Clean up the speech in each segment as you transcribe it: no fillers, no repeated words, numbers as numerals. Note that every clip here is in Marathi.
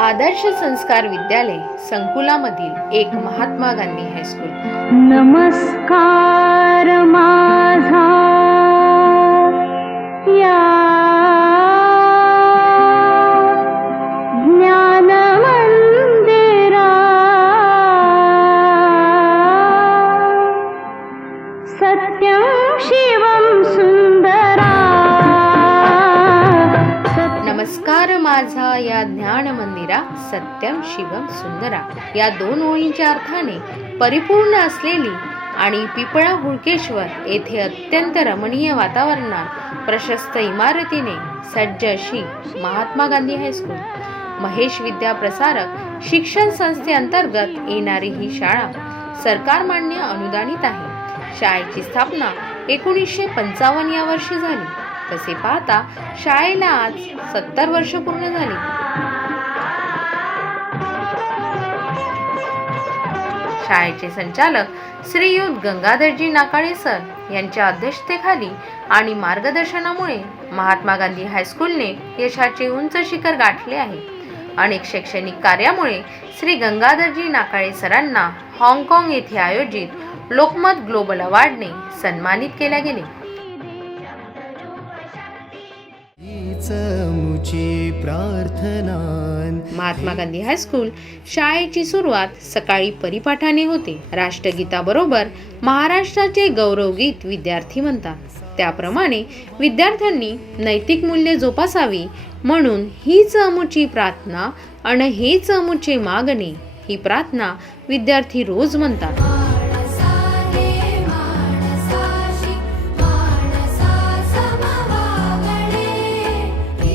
आदर्श संस्कार विद्यालय संकुलामधील एक महात्मा गांधी हायस्कूल। नमस्कार माझा या ज्ञान मंदिरा, सत्यं शिवं सुंदरा। नमस्कार माझा या ज्ञान मंदिरा, सत्यम शिवम सुंदरा या दोन ओळींच्या अर्थाने परिपूर्ण असलेली आणि पिपळा हुडकेश्वर येथे अत्यंत रमणीय वातावरणात प्रशस्त इमारतीने सज्ज अशी महात्मा गांधी हायस्कूल, महेश विद्या प्रसारक शिक्षण संस्थेअंतर्गत येणारी ही शाळा सरकारमान्य अनुदानित आहे। शाळेची स्थापना 1955 या वर्षी झाली। तसे पाहता शाळेला आज 70 वर्ष पूर्ण झाली। शाळेचे संचालक श्रीयुत गंगाधरजी नाकाळे सर यांच्या अध्यक्षतेखाली आणि मार्गदर्शनामुळे महात्मा गांधी हायस्कूलने यशाचे उंच शिखर गाठले आहे। अनेक शैक्षणिक कार्यामुळे श्री गंगाधरजी नाकाळे सरांना हाँगकाँग येथे आयोजित लोकमत ग्लोबल अवॉर्डने सन्मानित केले गेले। महात्मा गांधी हायस्कूल शाळेची सुरुवात सकाळी परिपाठाने होते। राष्ट्रगीताबरोबर महाराष्ट्राचे गौरवगीत विद्यार्थी म्हणतात। त्याप्रमाणे विद्यार्थ्यांनी नैतिक मूल्ये जोपासावी म्हणून हीच अमुची प्रार्थना अन हेच अमुचे मागणे ही प्रार्थना विद्यार्थी रोज म्हणतात।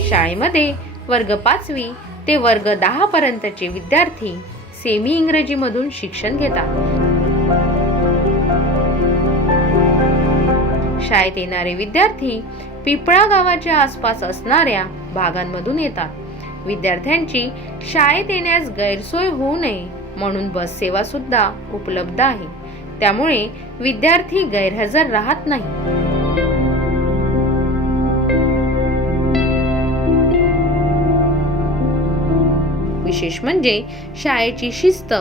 शाळेमध्ये वर्ग 5वी ते वर्ग 10 पर्यंतचे विद्यार्थी सेमी इंग्रजी मधून शिक्षण घेतात। शाळेत येणारे विद्यार्थी पिपळा गावाच्या आसपास असणाऱ्या भागांमधून येतात। विद्यार्थ्यांची शाळेत येण्यास गैरसोय होऊ नये म्हणून बस सेवा सुद्धा उपलब्ध आहे। त्यामुळे विद्यार्थी गैरहजर राहत नाही। विशेष म्हणजे शाळेची शिस्त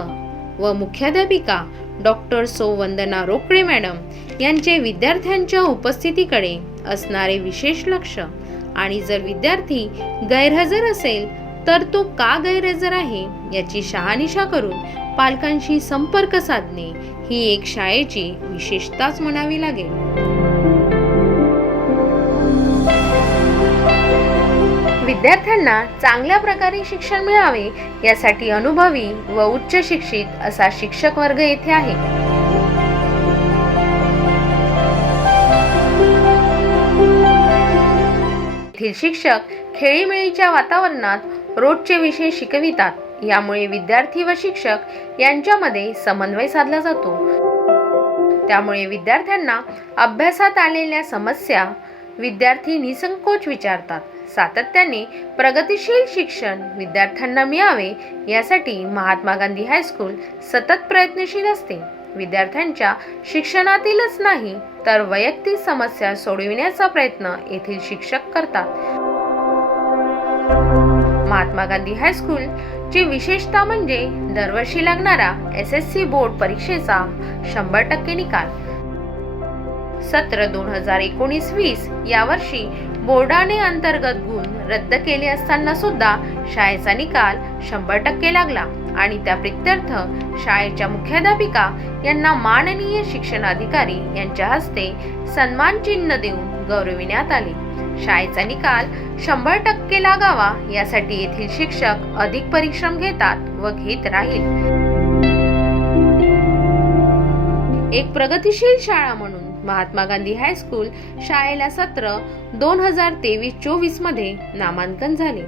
व मुख्याध्यापिका डॉक्टर सौ वंदना रोकडे मॅडम यांचे विद्यार्थ्यांच्या उपस्थितीकडे असणारे विशेष लक्ष आणि जर विद्यार्थी गैरहजर असेल तर तो का गैरहजर आहे याची शहानिशा करून पालकांशी संपर्क साधणे ही एक शाळेची विशेषताच म्हणावी लागेल। विद्यार्थ्यांना चांगल्या प्रकारे शिक्षण मिळावे यासाठी अनुभवी व उच्च शिक्षित असा शिक्षक वर्ग येथे आहे। येथील शिक्षक खेळीमेळीच्या वातावरणात रोजचे विषय शिकवितात। यामुळे विद्यार्थी व शिक्षक यांच्यामध्ये समन्वय साधला जातो। त्यामुळे विद्यार्थ्यांना अभ्यासात आलेल्या समस्या विद्यार्थी निसंकोच विचारतात। सातत्याने प्रगतिशील शिक्षण विद्यार्थ्यांना मिळावे यासाठी महात्मा गांधी हायस्कूल सतत प्रयत्नशील असते। विद्यार्थ्यांच्या शिक्षणातीलच नाही तर वैयक्तिक समस्या सोडविण्याचा प्रयत्न येथील शिक्षक करतात। महात्मा गांधी हायस्कूल ची विशेषता म्हणजे दरवर्षी लागणारा SSC बोर्ड परीक्षेचा 100% निकाल। सत्र 2019-20 यावर्षी बोर्डाने अंतर्गत गुण रद्द केले असताना सुद्धा शाळेचा निकाल 100% लागला आणि त्या प्रित्यर्थ शाळेच्या मुख्याध्यापिका यांना माननीय शिक्षणाधिकारी यांच्या हस्ते सन्मान चिन्ह देऊन गौरविण्यात आले। शाळेचा निकाल 100% लागावा यासाठी येथील शिक्षक अधिक परिश्रम घेतात व घेत राहील। एक प्रगतिशील शाळा म्हणून महात्मा गांधी हायस्कूल शाळेला सत्र 2023-24 मध्ये नामांकन झाले।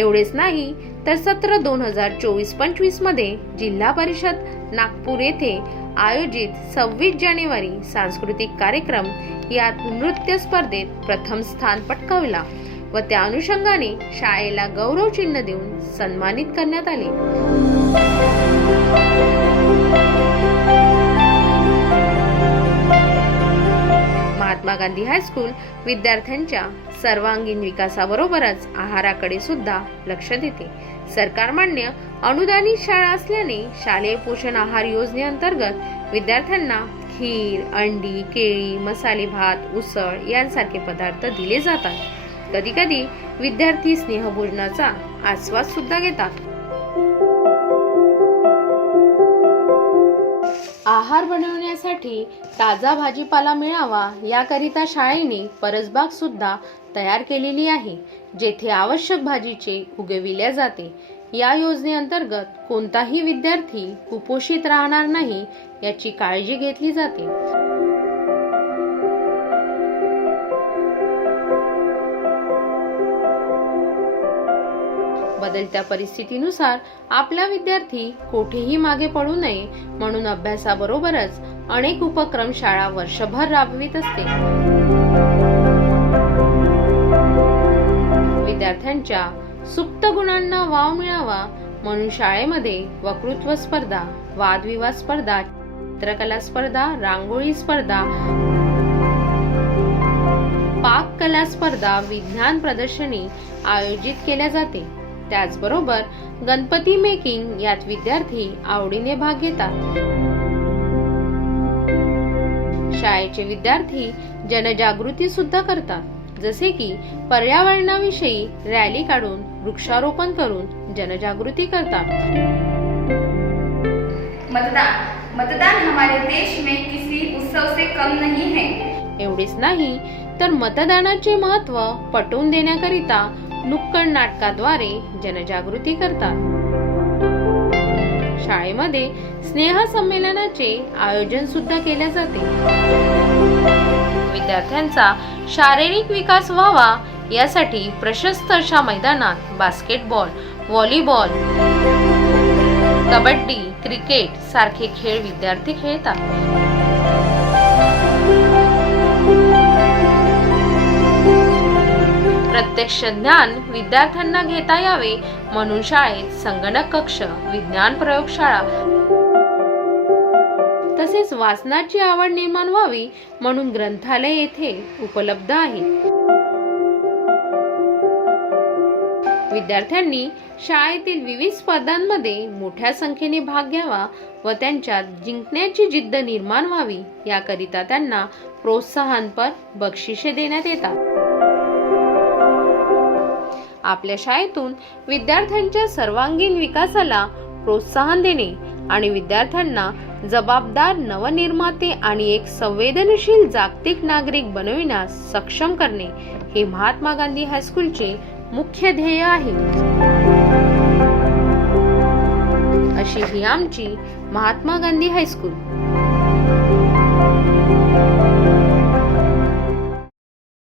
एवढेच नाही तर सत्र 2024-25 मध्ये जिल्हा परिषद नागपूर येथे आयोजित 26 जानेवारी सांस्कृतिक कार्यक्रम यात नृत्य स्पर्धेत प्रथम स्थान पटकावला व त्या अनुषंगाने शाळेला गौरव चिन्ह देऊन सन्मानित करण्यात आले। महात्मा गांधी हायस्कूल विद्यार्थ्यांच्या सर्वांगीण विकासाबरोबरच आहाराकडे सुद्धा लक्ष देते. सरकारमान्य अनुदानित शाळा असल्याने शालेय पोषण आहार योजनेअंतर्गत विद्यार्थ्यांना खीर, अंडी, केळी, मसाले भात, उसळ यांसारखे पदार्थ दिले जातात. कधी कधी विद्यार्थी स्नेहभोजनाचा आस्वाद सुद्धा घेतात. आहार बनवण्यासाठी ताजा भाजीपाला मिळावा याकरिता शाळेने परसबाग सुद्धा तयार केलेली आहे, जेथे आवश्यक भाजीचे उगविल्या जाते. या योजनेअंतर्गत कोणताही विद्यार्थी कुपोषित राहणार नाही याची काळजी घेतली जाते. बदलत्या परिस्थितीनुसार आपला विद्यार्थी कोठेही मागे पडू नये म्हणून अभ्यासाबरोबरच अनेक उपक्रम शाळा वर्षभर राबवित असते. विद्यार्थ्यांच्या सुप्त गुणांना वाव मिळावा म्हणून शाळेमध्ये वक्तृत्व स्पर्धा, वादविवाद स्पर्धा, चित्रकला स्पर्धा, रांगोळी स्पर्धा, पाककला स्पर्धा, विज्ञान प्रदर्शनी आयोजित केल्या जाते. त्याचबरोबर गणपती मेकिंग यात विद्यार्थी आवडीने भाग घेतात. शाळेचे विद्यार्थी जनजागृती सुद्धा करतात, जसे की पर्यावरणाविषयी रॅली काढून वृक्षारोपण करून जनजागृती करतात. मतदान हमारे देश में किसी उत्सव से कम नहीं है. एवढेच नाही तर मतदानाचे महत्त्व पटवून देण्याकरिता नुक्कड नाटकाद्वारे जनजागृती करतात. शाळेमध्ये स्नेह संमेलनाचे आयोजन सुद्धा केले जाते. विद्यार्थ्यांचा शारीरिक विकास व्हावा यासाठी प्रशस्त अशा मैदानात बास्केटबॉल, व्हॉलीबॉल, कबड्डी, क्रिकेट सारखे खेळ विद्यार्थी खेळतात. प्रत्यक्ष ज्ञान विद्यार्थ्यांना घेता यावे म्हणून शाळेत संगणक कक्ष, विज्ञान प्रयोगशाळा तसेच वाचनाची आवड निर्माण व्हावी म्हणून ग्रंथालय येथे उपलब्ध आहे. विद्यार्थ्यांनी शाळेतील विविध स्पर्धांमध्ये मोठ्या संख्येने भाग घ्यावा व त्यांच्यात जिंकण्याची जिद्द निर्माण व्हावी याकरिता त्यांना प्रोत्साहनपर बक्षिसे देण्यात येतात. आपल्या शाळेतून विद्यार्थ्यांच्या सर्वांगीण विकासाला प्रोत्साहन देणे आणि विद्यार्थ्यांना जबाबदार नवनिर्माते आणि एक संवेदनशील जागतिक नागरिक बनविण्यास सक्षम करणे हे महात्मा गांधी हायस्कूलचे मुख्य ध्येय आहे. अशी ही आमची महात्मा गांधी हायस्कूल.